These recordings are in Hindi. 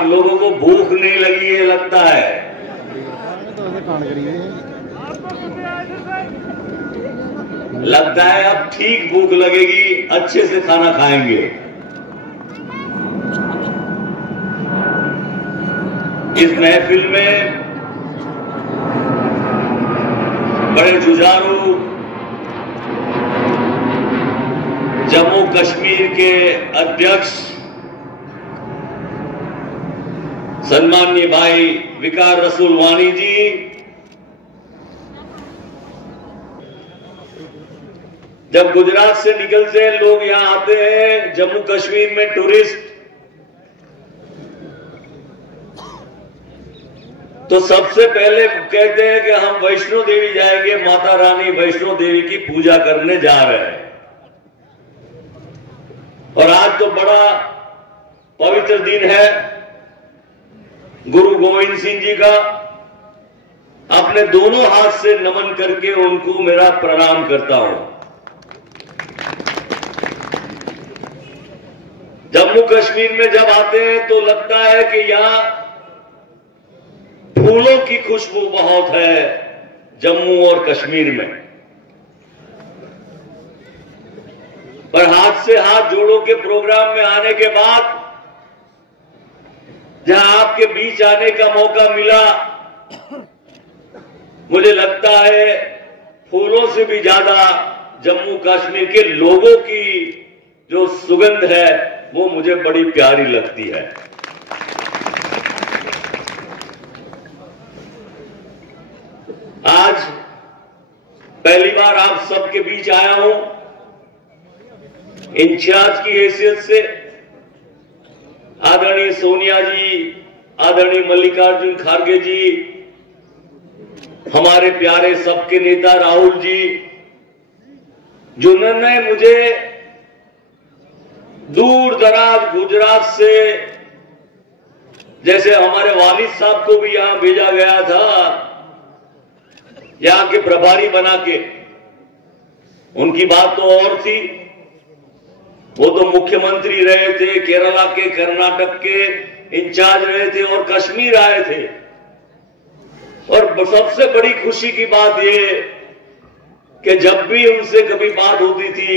आप लोगों को भूख नहीं लगी है लगता है। लगता है अब ठीक भूख लगेगी, अच्छे से खाना खाएंगे। इस महफिल में बड़े जुझारू जम्मू कश्मीर के अध्यक्ष सम्माननीय भाई विकार रसूल वानी जी, जब गुजरात से निकलते हैं लोग यहां आते हैं जम्मू कश्मीर में टूरिस्ट, तो सबसे पहले कहते हैं कि हम वैष्णो देवी जाएंगे, माता रानी वैष्णो देवी की पूजा करने जा रहे हैं। और आज तो बड़ा पवित्र दिन है गुरु गोविंद सिंह जी का। अपने दोनों हाथ से नमन करके उनको मेरा प्रणाम करता हूं। जम्मू कश्मीर में जब आते हैं तो लगता है कि यहां फूलों की खुशबू बहुत है जम्मू और कश्मीर में, पर हाथ से हाथ जोड़ो के प्रोग्राम में आने के बाद जहां आपके बीच आने का मौका मिला, मुझे लगता है फूलों से भी ज्यादा जम्मू कश्मीर के लोगों की जो सुगंध है वो मुझे बड़ी प्यारी लगती है। आज पहली बार आप सबके बीच आया हूं इंचार्ज की हैसियत से। आदरणीय सोनिया जी, आदरणीय मल्लिकार्जुन खड़गे जी, हमारे प्यारे सबके नेता राहुल जी, जिन्होंने मुझे दूर दराज गुजरात से, जैसे हमारे वालिद साहब को भी यहां भेजा गया था यहां के प्रभारी बना के, उनकी बात तो और थी, वो तो मुख्यमंत्री रहे थे, केरला के कर्नाटक के इंचार्ज रहे थे और कश्मीर आए थे। और सबसे बड़ी खुशी की बात ये कि जब भी उनसे कभी बात होती थी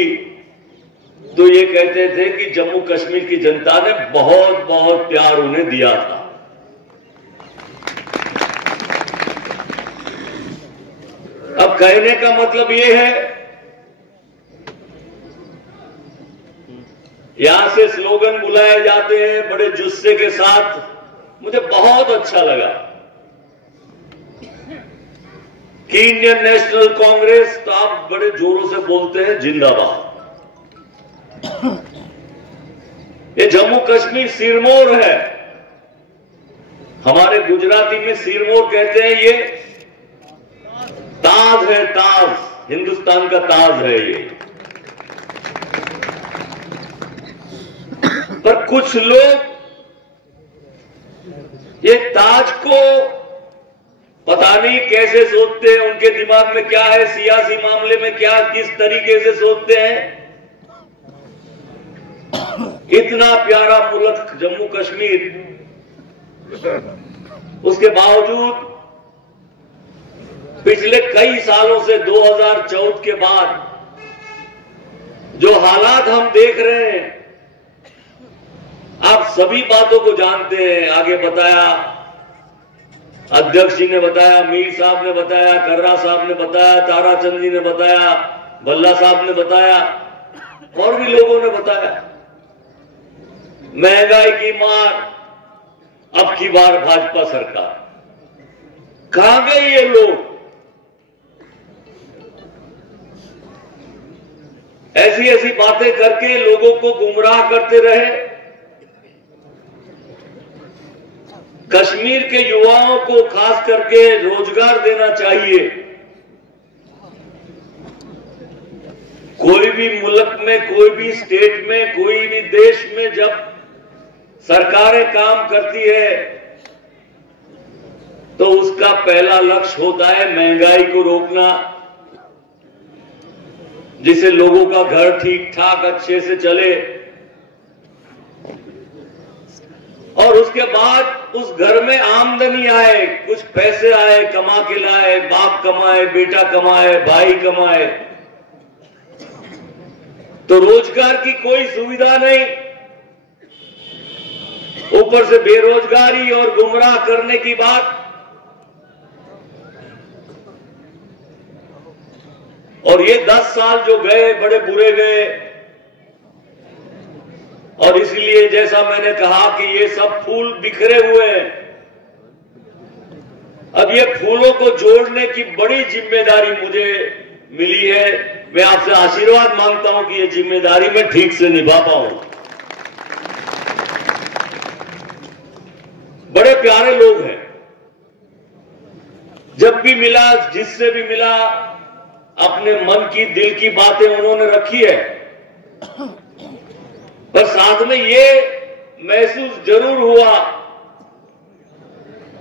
तो ये कहते थे कि जम्मू कश्मीर की जनता ने बहुत बहुत प्यार उन्हें दिया था। अब कहने का मतलब ये है, यहां से स्लोगन बुलाए जाते हैं बड़े जुस्से के साथ, मुझे बहुत अच्छा लगा कि इंडियन नेशनल कांग्रेस, तो आप बड़े जोरों से बोलते हैं जिंदाबाद। ये जम्मू कश्मीर सिरमौर है, हमारे गुजराती में सिरमौर कहते हैं, ये ताज है, ताज, हिंदुस्तान का ताज है ये। पर कुछ लोग ये ताज को पता नहीं कैसे सोचते हैं, उनके दिमाग में क्या है, सियासी मामले में क्या किस तरीके से सोचते हैं। इतना प्यारा मुल्क जम्मू कश्मीर, उसके बावजूद पिछले कई सालों से 2014 के बाद जो हालात हम देख रहे हैं, आप सभी बातों को जानते हैं। आगे बताया, अध्यक्ष जी ने बताया, मीर साहब ने बताया, कर्रा साहब ने बताया, ताराचंद जी ने बताया, भल्ला साहब ने बताया, और भी लोगों ने बताया। महंगाई की मार, अब की बार भाजपा सरकार। कहां गए ये लोग? ऐसी ऐसी बातें करके लोगों को गुमराह करते रहे। कश्मीर के युवाओं को खास करके रोजगार देना चाहिए। कोई भी मुल्क में, कोई भी स्टेट में, कोई भी देश में जब सरकारें काम करती है तो उसका पहला लक्ष्य होता है महंगाई को रोकना, जिससे लोगों का घर ठीक ठाक अच्छे से चले। और उसके बाद उस घर में आमदनी आए, कुछ पैसे आए, कमा के लाए, बाप कमाए, बेटा कमाए, भाई कमाए, तो रोजगार की कोई सुविधा नहीं, ऊपर से बेरोजगारी और गुमराह करने की बात। और ये 10 साल जो गए बड़े बुरे गए। और इसलिए जैसा मैंने कहा कि ये सब फूल बिखरे हुए हैं, अब ये फूलों को जोड़ने की बड़ी जिम्मेदारी मुझे मिली है। मैं आपसे आशीर्वाद मांगता हूं कि ये जिम्मेदारी मैं ठीक से निभा पाऊं। बड़े प्यारे लोग हैं, जब भी मिला, जिससे भी मिला, अपने मन की दिल की बातें उन्होंने रखी है, पर साथ में ये महसूस जरूर हुआ,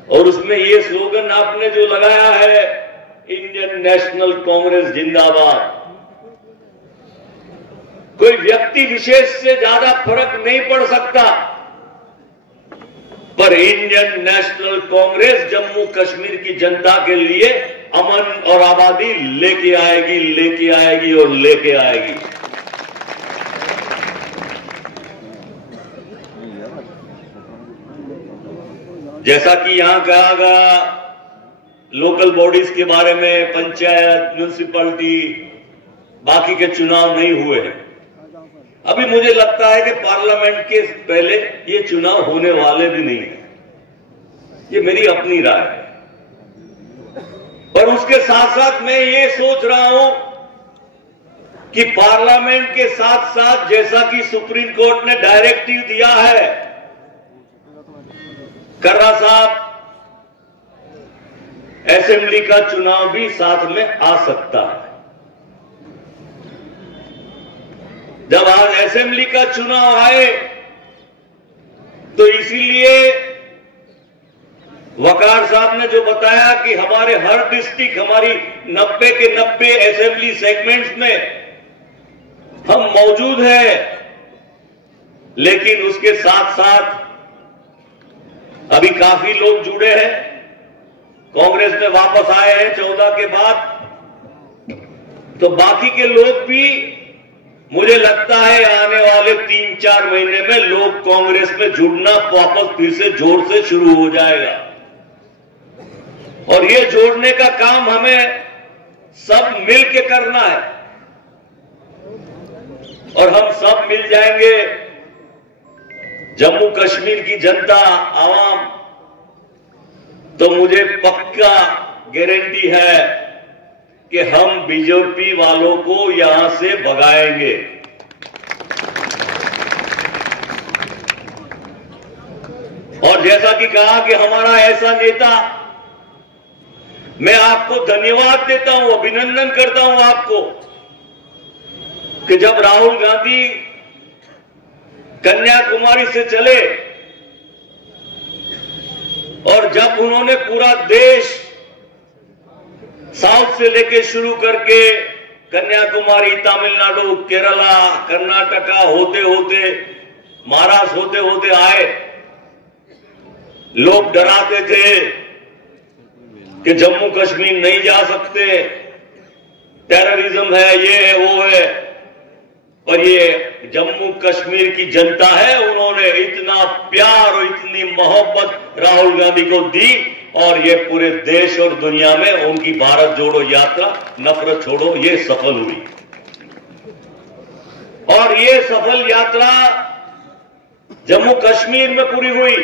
और उसमें ये स्लोगन आपने जो लगाया है, इंडियन नेशनल कांग्रेस जिंदाबाद। कोई व्यक्ति विशेष से ज्यादा फर्क नहीं पड़ सकता, पर इंडियन नेशनल कांग्रेस जम्मू कश्मीर की जनता के लिए अमन और आबादी लेके आएगी, लेके आएगी और लेके आएगी। जैसा कि यहां कहा गया, लोकल बॉडीज के बारे में, पंचायत, म्यूनिसिपैलिटी, बाकी के चुनाव नहीं हुए हैं। अभी मुझे लगता है कि पार्लियामेंट के पहले ये चुनाव होने वाले भी नहीं है। ये मेरी अपनी राय है। पर उसके साथ साथ मैं ये सोच रहा हूं कि पार्लियामेंट के साथ साथ, जैसा कि सुप्रीम कोर्ट ने डायरेक्टिव दिया है, कर्रा साहब, असेंबली का चुनाव भी साथ में आ सकता है। जब आज असेंबली का चुनाव आए तो इसीलिए वकार साहब ने जो बताया कि हमारे हर डिस्ट्रिक्ट, हमारी 90 के 90 असेंबली सेगमेंट्स में हम मौजूद हैं, लेकिन उसके साथ साथ अभी काफी लोग जुड़े हैं, कांग्रेस में वापस आए हैं 14 के बाद, तो बाकी के लोग भी, मुझे लगता है आने वाले 3-4 महीने में लोग कांग्रेस में जुड़ना वापस फिर से जोर से शुरू हो जाएगा। और ये जोड़ने का काम हमें सब मिल के करना है, और हम सब मिल जाएंगे। जम्मू कश्मीर की जनता, आवाम, तो मुझे पक्का गारंटी है कि हम बीजेपी वालों को यहां से भगाएंगे। और जैसा कि कहा कि हमारा ऐसा नेता, मैं आपको धन्यवाद देता हूं, अभिनंदन करता हूं आपको, कि जब राहुल गांधी कन्याकुमारी से चले और जब उन्होंने पूरा देश साउथ से लेके शुरू करके कन्याकुमारी, तमिलनाडु, केरला, कर्नाटका होते होते महाराष्ट्र होते होते आए, लोग डराते थे कि जम्मू कश्मीर नहीं जा सकते, टेररिज्म है, ये है, वो है। पर ये जम्मू कश्मीर की जनता है, उन्होंने इतना प्यार और इतनी मोहब्बत राहुल गांधी को दी, और ये पूरे देश और दुनिया में उनकी भारत जोड़ो यात्रा, नफरत छोड़ो, ये सफल हुई। और ये सफल यात्रा जम्मू कश्मीर में पूरी हुई।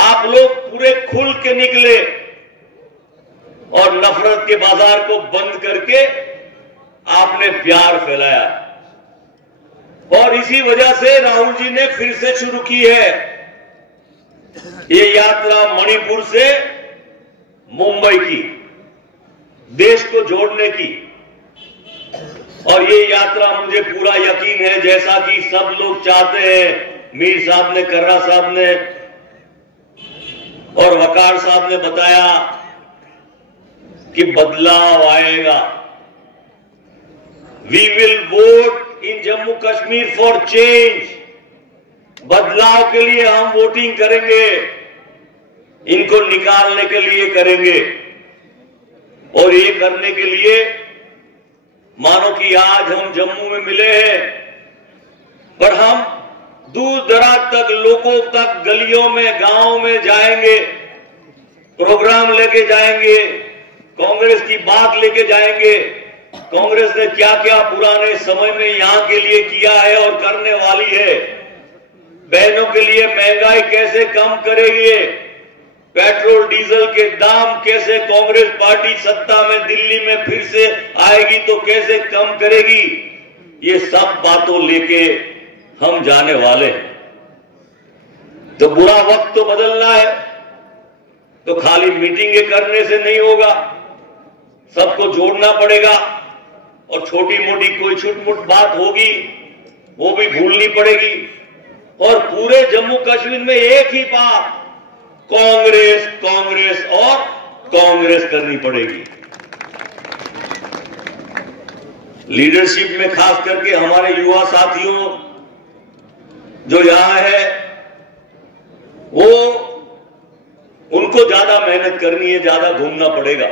आप लोग पूरे खुल के निकले और नफरत के बाजार को बंद करके आपने प्यार फैलाया, और इसी वजह से राहुल जी ने फिर से शुरू की है ये यात्रा, मणिपुर से मुंबई की, देश को जोड़ने की। और ये यात्रा मुझे पूरा यकीन है, जैसा कि सब लोग चाहते हैं, मीर साहब ने, कर्रा साहब ने और वकार साहब ने बताया कि बदलाव आएगा। We will vote in Jammu Kashmir for change. बदलाव के लिए हम वोटिंग करेंगे, इनको निकालने के लिए करेंगे। और ये करने के लिए मानो कि आज हम जम्मू में मिले हैं, पर हम दूर दराज तक, लोगों तक, गलियों में, गांव में जाएंगे, प्रोग्राम लेके जाएंगे, कांग्रेस की बात लेके जाएंगे। कांग्रेस ने क्या क्या पुराने समय में यहां के लिए किया है और करने वाली है, बहनों के लिए महंगाई कैसे कम करेगी, पेट्रोल डीजल के दाम कैसे कांग्रेस पार्टी सत्ता में दिल्ली में फिर से आएगी तो कैसे कम करेगी, ये सब बातों लेके हम जाने वाले हैं। तो बुरा वक्त तो बदलना है, तो खाली मीटिंगें करने से नहीं होगा, सबको जोड़ना पड़ेगा। और छोटी मोटी कोई छुटमुट बात होगी वो भी भूलनी पड़ेगी। और पूरे जम्मू कश्मीर में एक ही बात, कांग्रेस कांग्रेस और कांग्रेस करनी पड़ेगी। लीडरशिप में खास करके हमारे युवा साथियों जो यहां है, वो उनको ज्यादा मेहनत करनी है, ज्यादा घूमना पड़ेगा।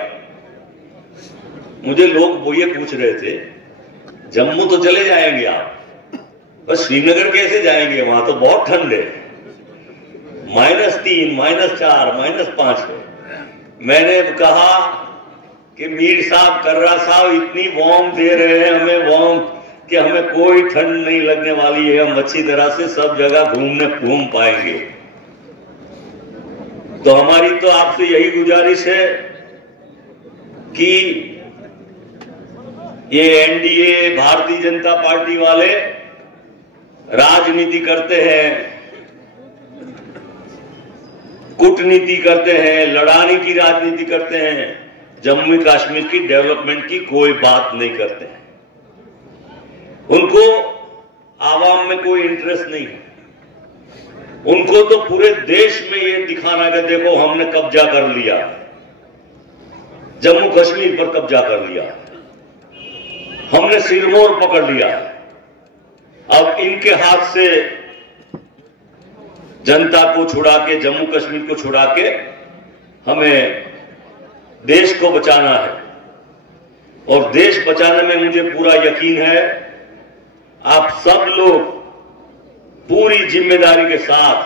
मुझे लोग वो ये पूछ रहे थे, जम्मू तो चले जाएंगे आप, बस श्रीनगर कैसे जाएंगे, वहां तो बहुत ठंड है, -3, -4, -5 है। मैंने कहा कि मीर साहब, कर्रा साहब इतनी वार्म दे रहे हैं हमें, वार्म कि हमें कोई ठंड नहीं लगने वाली है, हम अच्छी तरह से सब जगह घूम पाएंगे। तो हमारी तो आपसे यही गुजारिश है कि ये एनडीए, भारतीय जनता पार्टी वाले राजनीति करते हैं, कूटनीति करते हैं, लड़ाने की राजनीति करते हैं, जम्मू कश्मीर की डेवलपमेंट की कोई बात नहीं करते हैं। उनको आवाम में कोई इंटरेस्ट नहीं है। उनको तो पूरे देश में ये दिखाना कि देखो हमने कब्जा कर लिया, जम्मू कश्मीर पर कब्जा कर लिया, हमने सिरमौर पकड़ लिया। अब इनके हाथ से जनता को छुड़ा के, जम्मू कश्मीर को छुड़ा के हमें देश को बचाना है। और देश बचाने में मुझे पूरा यकीन है, आप सब लोग पूरी जिम्मेदारी के साथ,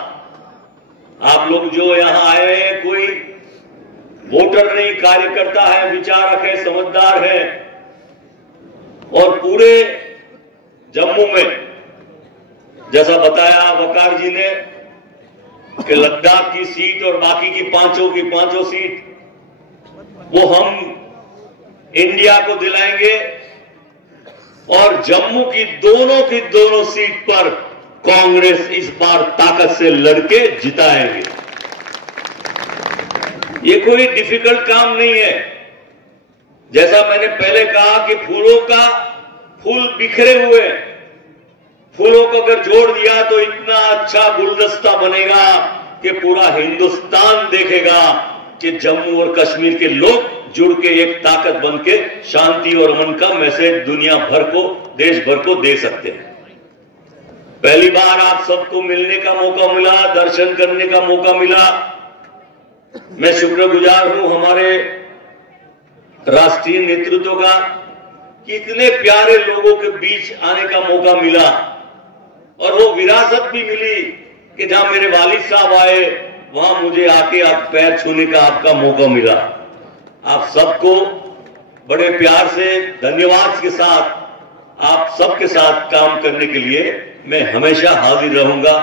आप लोग जो यहां आए हैं, कोई वोटर नहीं, कार्यकर्ता है, विचारक है, समझदार है। और पूरे जम्मू में जैसा बताया वकार जी ने कि लद्दाख की सीट और बाकी की पांचों सीट वो हम इंडिया को दिलाएंगे। और जम्मू की दोनों सीट पर कांग्रेस इस बार ताकत से लड़के जिताएंगे। ये कोई डिफिकल्ट काम नहीं है। जैसा मैंने पहले कहा कि फूल बिखरे हुए फूलों को अगर जोड़ दिया तो इतना अच्छा गुलदस्ता बनेगा कि पूरा हिंदुस्तान देखेगा कि जम्मू और कश्मीर के लोग जुड़ के एक ताकत बन के शांति और अमन का मैसेज दुनिया भर को, देश भर को दे सकते हैं। पहली बार आप सबको मिलने का मौका मिला, दर्शन करने का मौका मिला। मैं शुक्रगुजार हूं हमारे राष्ट्रीय नेतृत्व का कि इतने प्यारे लोगों के बीच आने का मौका मिला। और वो विरासत भी मिली कि जहां मेरे वालिद साहब आए वहां मुझे आके आप पैर छूने का आपका मौका मिला। आप सबको बड़े प्यार से धन्यवाद के साथ, आप सबके साथ काम करने के लिए मैं हमेशा हाजिर रहूंगा।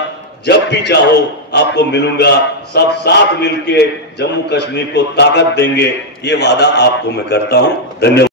जब भी चाहो आपको मिलूंगा, सब साथ मिलके जम्मू कश्मीर को ताकत देंगे, ये वादा आपको मैं करता हूं। धन्यवाद।